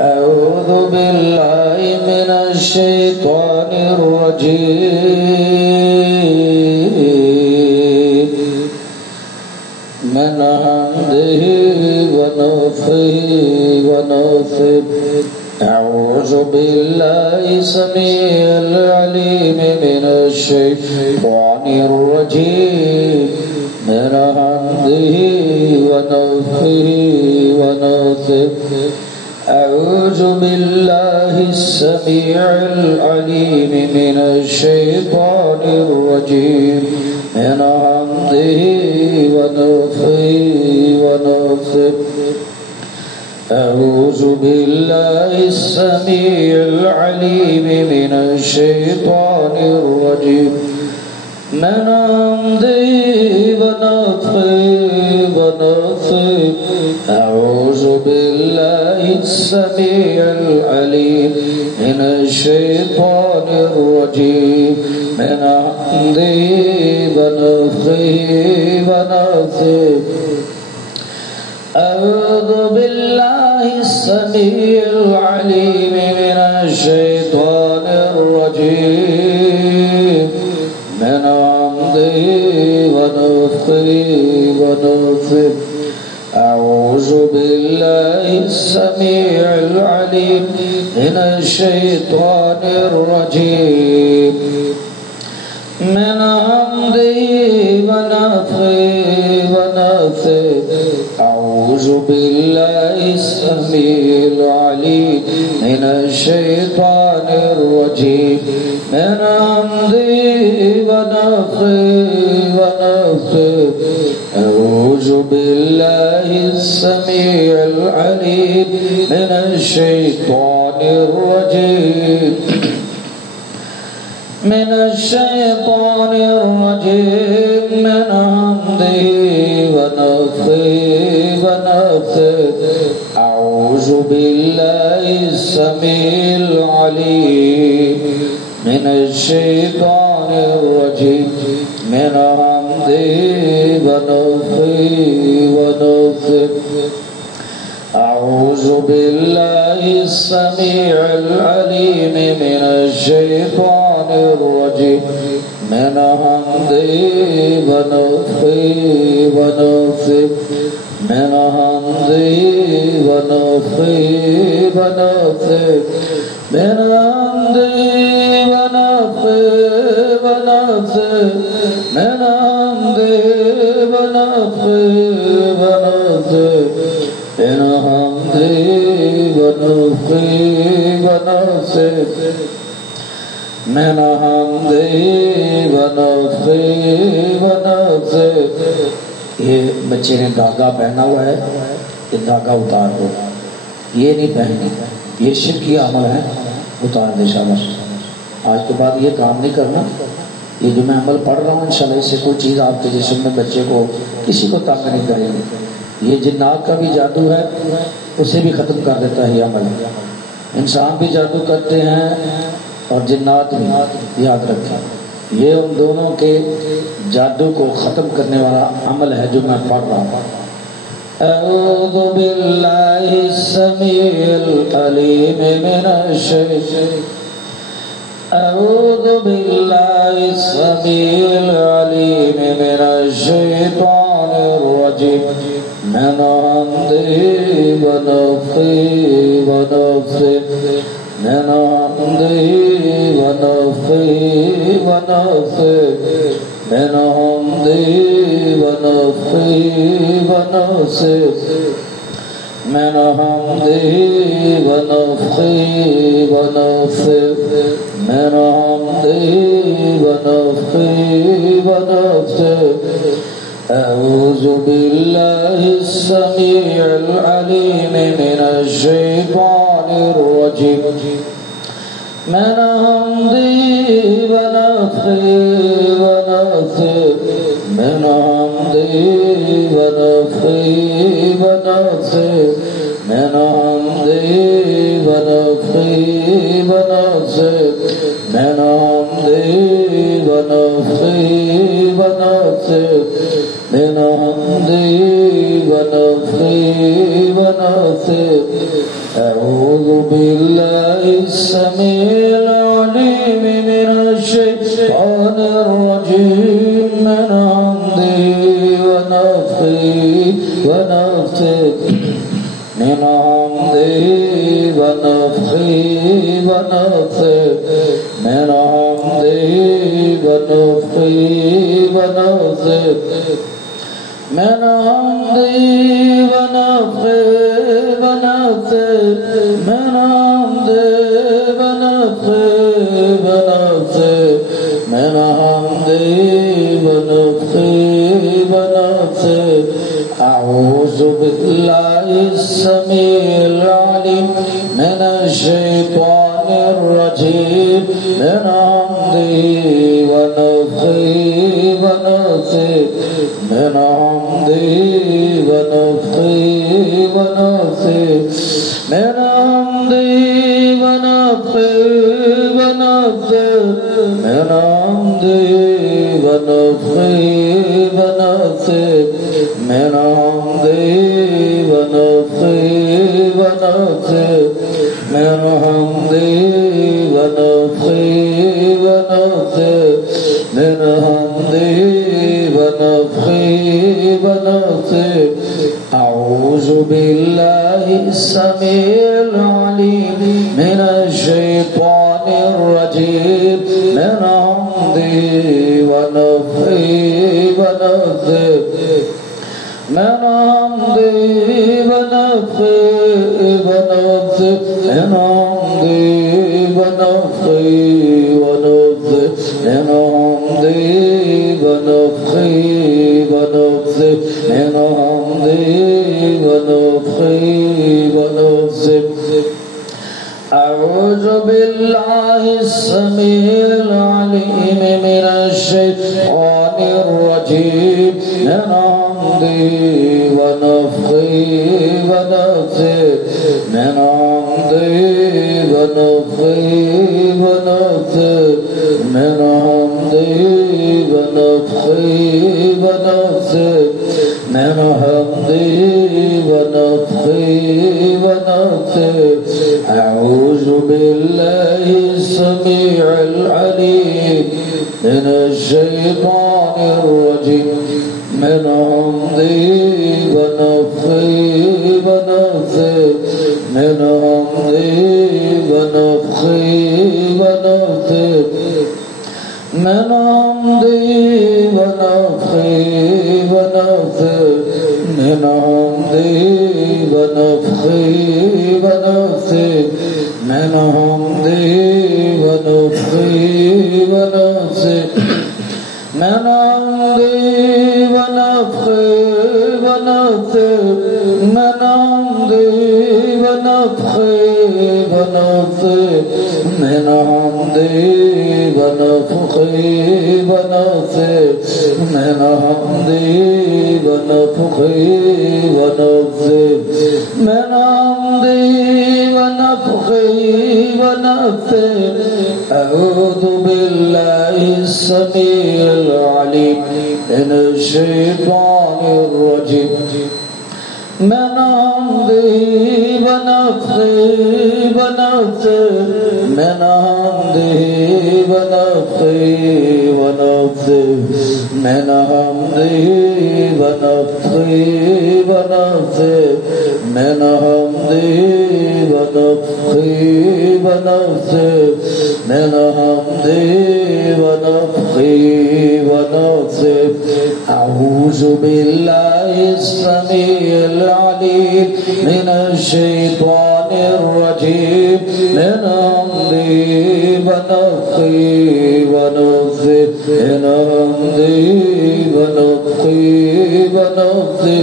أعوذ بالله من الشيطان الرجيم من همزه ونفخه ونفثه أعوذ بالله السميع العليم من الشيطان الرجيم من همزه ونفخه ونفثه أعوذ بالله السميع العليم من الشيطان الرجيم من همزه ونفخه ونفثه أعوذ بالله السميع العليم من الشيطان الرجيم من همزه ونفخه ونفثه أعوذ بالله السميع العليم من الشيطان الرجيم من همزه ونفخه ونفثه أعوذ بالله السميع العليم من الشيطان الرجيم من همزه ونفخه ونفثه أعوذ بالله السميع العليم من الشيطان الرجيم من همزه ونفخه ونفثه أعوذ بالله السميع العليم من الشيطان الرجيم من همزه ونفخه ونفثه أعوذ بالله السميع العليم من الشيطان الرجيم من الشيطان الرجيم من همزه ونفخه ونفثه أعوذ بالله السميع العليم من الشيطان الرجيم من همزه ونفخه ونفثه أعوذ بالله السميع العليم من الشيطان الرجيم من همزه ونفخه ونفثه من همزه ونفخه ونفثه من همزه ونفخه ونفثه من همزه ونفخه ونفثه من همزه ونفخه ونفثه من همزه ونفخه ونفثه ये बच्चे ने धागा पहना हुआ है, ये धागा उतार दो, ये नहीं पहनी, ये शिर्क की अमल है, उतार दे शाबाश। आज के बाद ये काम नहीं करना। ये जो मैं अमल पढ़ रहा हूँ इंशाल्लाह इससे कोई चीज़ आपके जिस्म में बच्चे को किसी को तंग नहीं करेगी। ये जिन्नात का भी जादू है, उसे भी ख़त्म कर देता है ये अमल। इंसान भी जादू करते हैं और जिन्नात भी, याद रखें। ये उन दोनों के जादू को ख़त्म करने वाला अमल है जो मैं पढ़ रहा हूँ। अऊज़ु बिल्लाहि समीइल अलीम अऊज़ु बिल्लाहि समीइल अलीम मिनश शैतानिर रजीम मिन हमज़िहि व नफ़्ख़िहि व नफ़्सिहि من همزه ونفخه ونفثه من همزه ونفخه ونفثه من همزه ونفخه ونفثه من همزه ونفخه ونفثه أعوذ بالله السميع العليم من الشيطان الرجيم من همزه ونفخه ونفثه من همزه ونفخه ونفثه من همزه ونفخه ونفثه من همزه ونفخه ونفثه من همزه ونفخه ونفثه أعوذ بالله السميع العليم من الشيطان الرجيم من همزه ونفخه ونفثه من همزه ونفخه ونفثه من همزه ونفخه ونفثه من همزه ونفخه ونفثه من همزه ونفخه ونفثه من همزه ونفخه ونفثه أعوذ بالله السميع العليم من الشيطان الرجيم من همزه ونفخه ونفثه من همزه ونفخه ونفثه من همزه ونفخه ونفثه من همزه ونفخه ونفثه من همزه ونفخه ونفثه من همزه ونفخه ونفثه من همزه ونفخه ونفثه أعوذ بالله السميع العليم من الشيطان الرجيم من همزه ونفخه ونفثه من همزه ونفخه ونفثه من همزه ونفخه ونفثه من همزه ونفخه ونفثه من همزه ونفخه ونفثه أعوذ بالله السميع العليم من الشيطان الرجيم من همزه ونفخه ونفثه من همزه ونفخه ونفثه من همزه ونفخه ونفثه من همزه ونفخه ونفثه أعوذ بالله السميع العليم من الشيطان الرجيم من همزه ونفخه ونفثه من همزه ونفخه ونفثه من همزه ونفخه ونفثه من همزه ونفخه ونفثه من همزه ونفخه ونفثه من همزه ونفخه ونفثه من همزه ونفخه ونفثه من همزه ونفخه ونفثه من همزه ونفخه ونفثه من همزه ونفخه ونفثه أعوذ بالله السميع العليم من الشيطان الرجيم من همزه ونفخه ونفثه من همزه ونفخه ونفثه من همزه ونفخه ونفثه من همزه ونفخه ونفثه من همزه ونفخه ونفثه أعوذ بالله السميع العليم من الشيطان الرجيم من همزه ونفخه ونفثه من همزه ونفخه ونفثه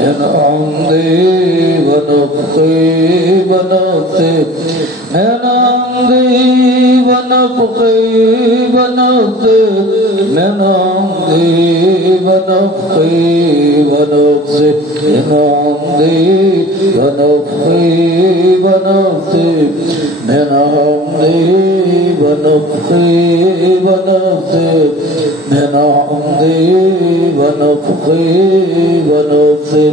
من همزه ونفخه ونفثه من همزه ونفخه ونفثه من همزه ونفخه ونفثه من همزه ونفخه ونفثه من همزه ونفخه ونفثه من همزه ونفخه ونفثه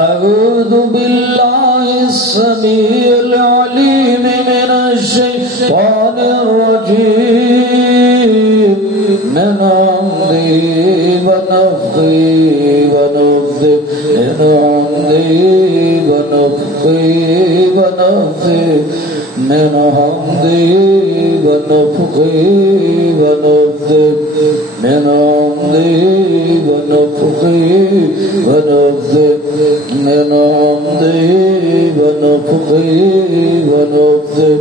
أعوذ بالله السميع العليم من الشيطان الرجيم من همزه ونفخه ونفثه من همزه ونفخه ونفثه من همزه ونفخه ونفثه من همزه ونفخه ونفثه من همزه ونفخه ونفثه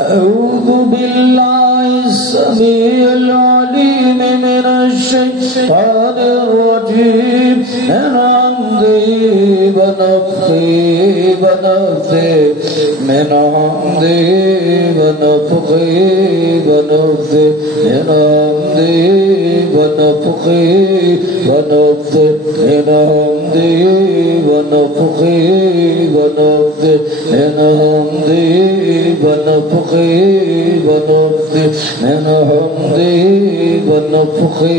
أعوذ بالله السميع العليم من الشيطان الرجيم من همزه ونفخه ونفثه من همزه ونفخه ونفثه من همزه ونفخه ونفثه من همزه ونفخه ونفثه من همزه ونفخه ونفثه من همزه ونفخه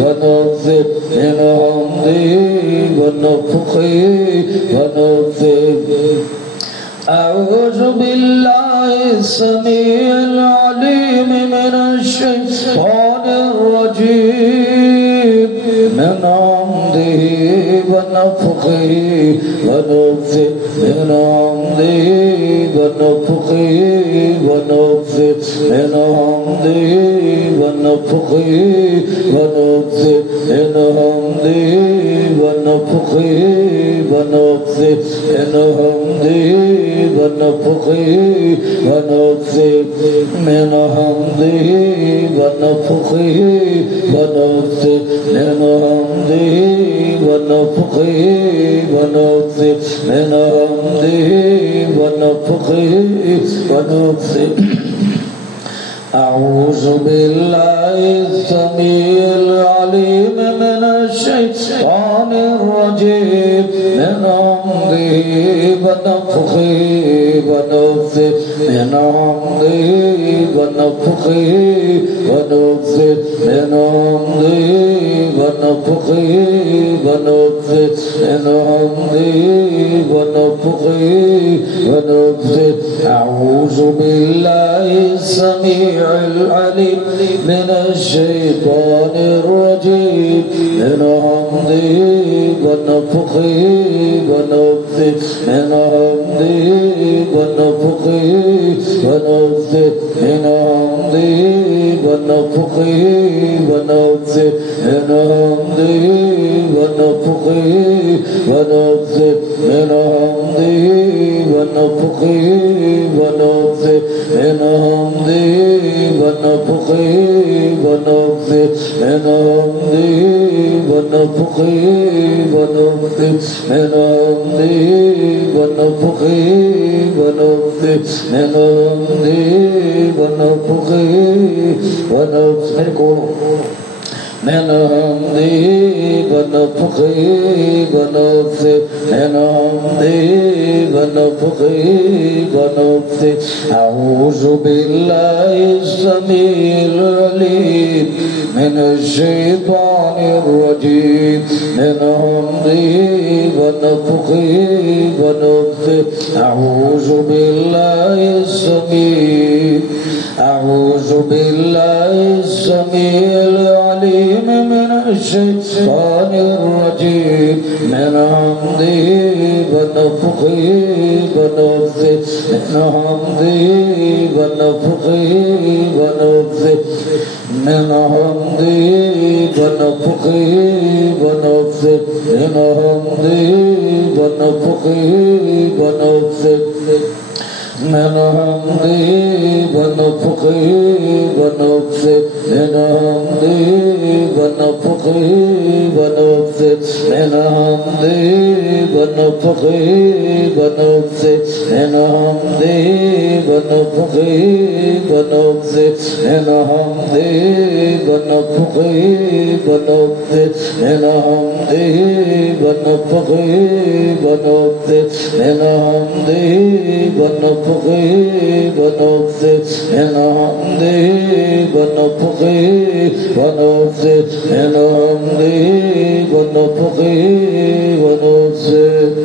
ونفثه من همزه ونفخه ونفثه أعوذ بالله السميع العليم من الشيطان الرجيم من همزه ونفخه ونفثه من همزه ونفخه ونفثه من همزه ونفخه ونفثه من همزه ونفخه ونفثه من همزه ونفخه ونفثه من همزه ونفخه ونفثه من همزه ونفخه ونفثه من همزه ونفخه ونفثه أعوذ بالله السميع العليم من الشيطان الرجيم من همزه ونفخه ونفثه من همزه ونفخه ونفثه من همزه ونفخه ونفثه من همزه ونفخه ونفثه أعوذ بالله السميع العليم من الشيطان الرجيم من همزه ونفخه ونفثه من همزه ونفخه ونفثه من همزه ونفخه ونفثه من همزه ونفخه ونفثه من همزه ونفخه ونفثه من همزه ونفخه ونفثه من همزه ونفخه ونفثه من همزه ونفخه ونفثه من همزه ونفخه ونفثه من همزه ونفخه ونفثه من همزه ونفخه ونفثه أعوذ بالله السميع العليم من الشيطان الرجيم من همزه ونفخه ونفثه أعوذ بالله السميع أعوذ بالله السميع العليم من الشيطان الرجيم من همزه ونفخه ونفثه من همزه ونفخه ونفثه من همزه ونفخه ونفثه من همزه ونفخه ونفثه من همزه ونفخه ونفثه من همزه ونفخه ونفثه من همزه ونفخه ونفثه من همزه ونفخه ونفثه من همزه ونفخه ونفثه من همزه ونفخه ونفثه من همزه ونفخه ونفخه ونفثه من حمده ونفخه ونفثه من حمده ونفخه ونفثه